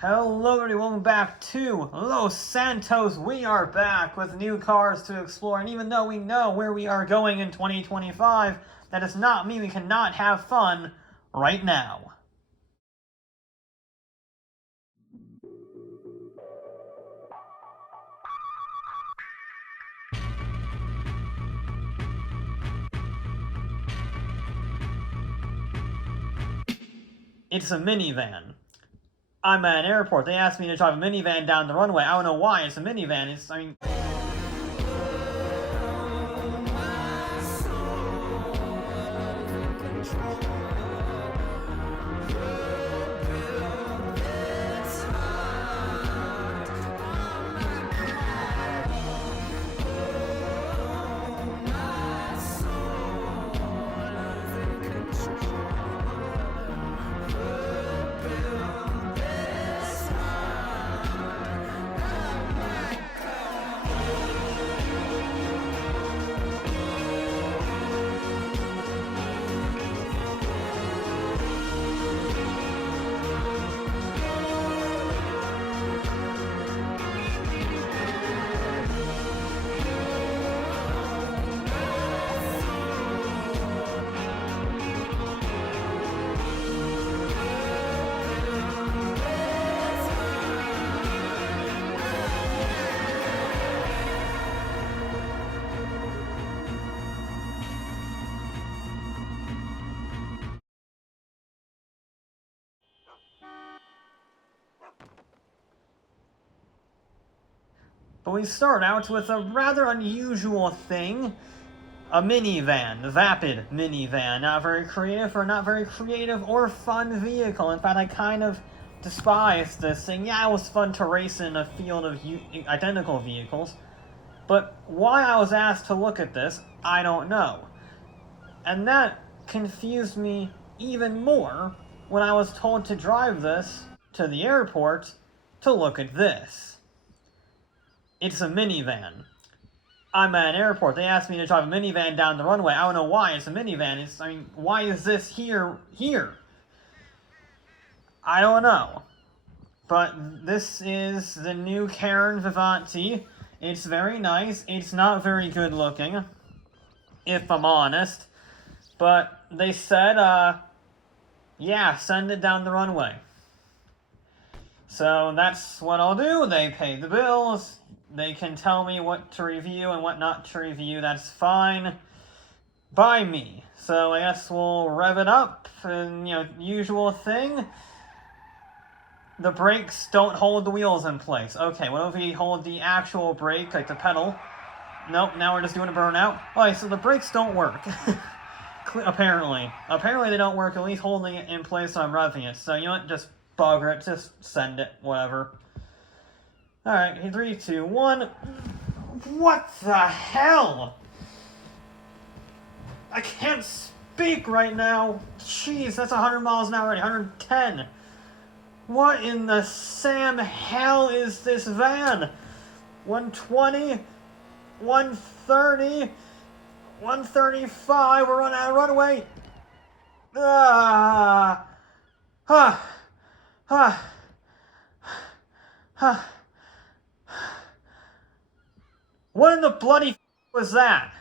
Hello everybody, welcome back to Los Santos. We are back with new cars to explore, and even though we know where we are going in 2025, that does not mean we cannot have fun right now. It's a minivan. I'm at an airport. They asked me to drive a minivan down the runway. I don't know why. It's a minivan. But we start out with a rather unusual thing. A minivan, the vapid minivan. Not very creative or fun vehicle. In fact, I kind of despise this thing. Yeah, it was fun to race in a field of identical vehicles. But why I was asked to look at this, I don't know. And that confused me even more when I was told to drive this to the airport to look at this. It's a minivan. I'm at an airport. They asked me to drive a minivan down the runway. I don't know why. It's a minivan. Why is this here? I don't know. But this is the new KARIN VIVANITE. It's very nice. It's not very good looking, if I'm honest. But they said, yeah, send it down the runway. So that's what I'll do. They pay the bills. They can tell me what to review and what not to review. That's fine by me. So I guess we'll rev it up, and, usual thing. The brakes don't hold the wheels in place. Okay, what if we hold the actual brake, like the pedal? Nope, now we're just doing a burnout. Okay, so the brakes don't work. Apparently. Apparently they don't work, at least holding it in place when I'm revving it. So, you know what, just bugger it, just send it, whatever. Alright, 3, 2, 1. What the hell? I can't speak right now. Jeez, that's 100 miles an hour already, 110. What in the Sam hell is this van? 120, 130, 135, we're running out of runway. What in the bloody was that?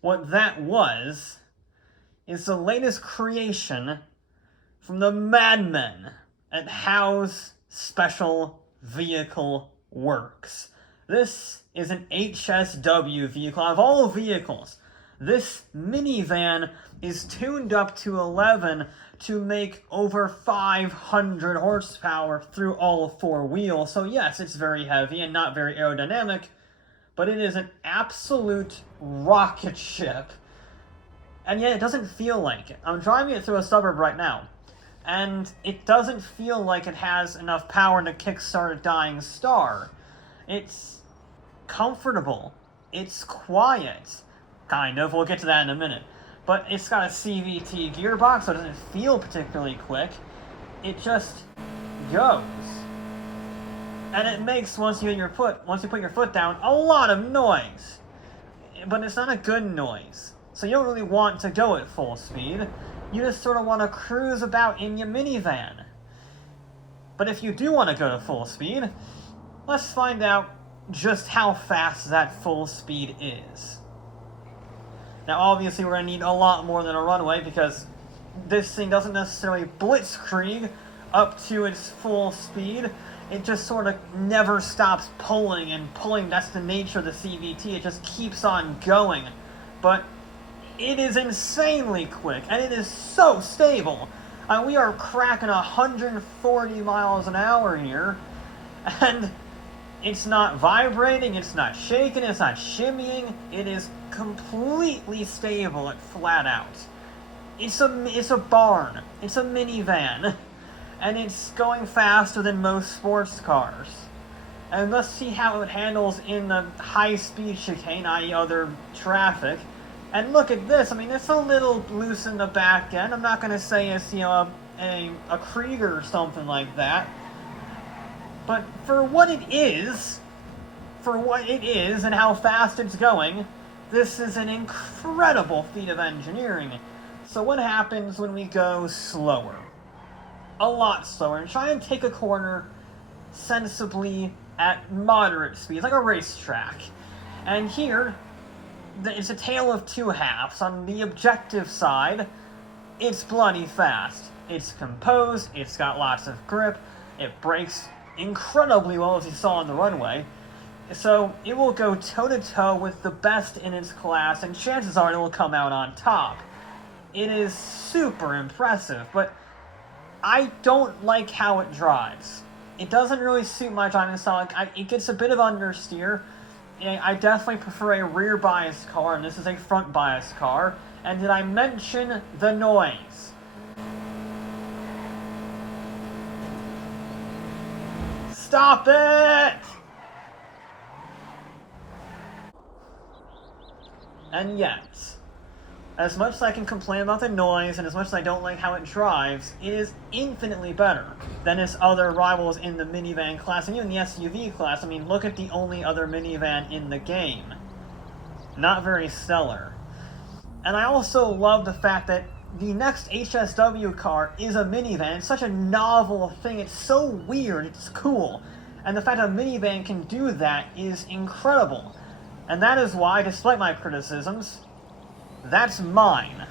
What that was is the latest creation from the madmen at How's Special Vehicle Works. This is an HSW vehicle. Out of all vehicles, this minivan is tuned up to 11 to make over 500 horsepower through all 4 wheels. So yes, it's very heavy and not very aerodynamic, but it is an absolute rocket ship. And yet it doesn't feel like it. I'm driving it through a suburb right now, and it doesn't feel like it has enough power to kickstart a dying star. It's comfortable. It's quiet. Kind of. We'll get to that in a minute. But it's got a CVT gearbox, so it doesn't feel particularly quick. It just goes. And it makes, once you put your foot down, a lot of noise. But it's not a good noise. So you don't really want to go at full speed. You just sort of want to cruise about in your minivan. But if you do want to go to full speed, let's find out just how fast that full speed is. Now obviously we're going to need a lot more than a runway because this thing doesn't necessarily blitzkrieg up to its full speed. It just sort of never stops pulling and pulling. That's the nature of the CVT. It just keeps on going. But it is insanely quick, and it is so stable. We are cracking 140 miles an hour here, and it's not vibrating, it's not shaking, it's not shimmying. It is completely stable at flat out. It's a barn. It's a minivan. And it's going faster than most sports cars. And let's see how it handles in the high-speed chicane, i.e. other traffic. And look at this. I mean, it's a little loose in the back end. I'm not going to say it's, you know, a Krieger or something like that. But for what it is and how fast it's going, this is an incredible feat of engineering. So what happens when we go slower? A lot slower, and try and take a corner sensibly at moderate speeds, like a racetrack. And here, it's a tale of two halves. On the objective side, it's bloody fast. It's composed, it's got lots of grip, it brakes incredibly well, as you saw on the runway. So it will go toe-to-toe with the best in its class, and chances are it will come out on top. It is super impressive, but I don't like how it drives. It doesn't really suit my driving style. It gets a bit of understeer. I definitely prefer a rear bias car, and this is a front bias car. And did I mention the noise? Stop it! And yet, as much as I can complain about the noise, and as much as I don't like how it drives, it is infinitely better than its other rivals in the minivan class, and even the SUV class. I mean, look at the only other minivan in the game. Not very stellar. And I also love the fact that the next HSW car is a minivan. It's such a novel thing. It's so weird. It's cool. And the fact that a minivan can do that is incredible. And that is why, despite my criticisms, that's mine.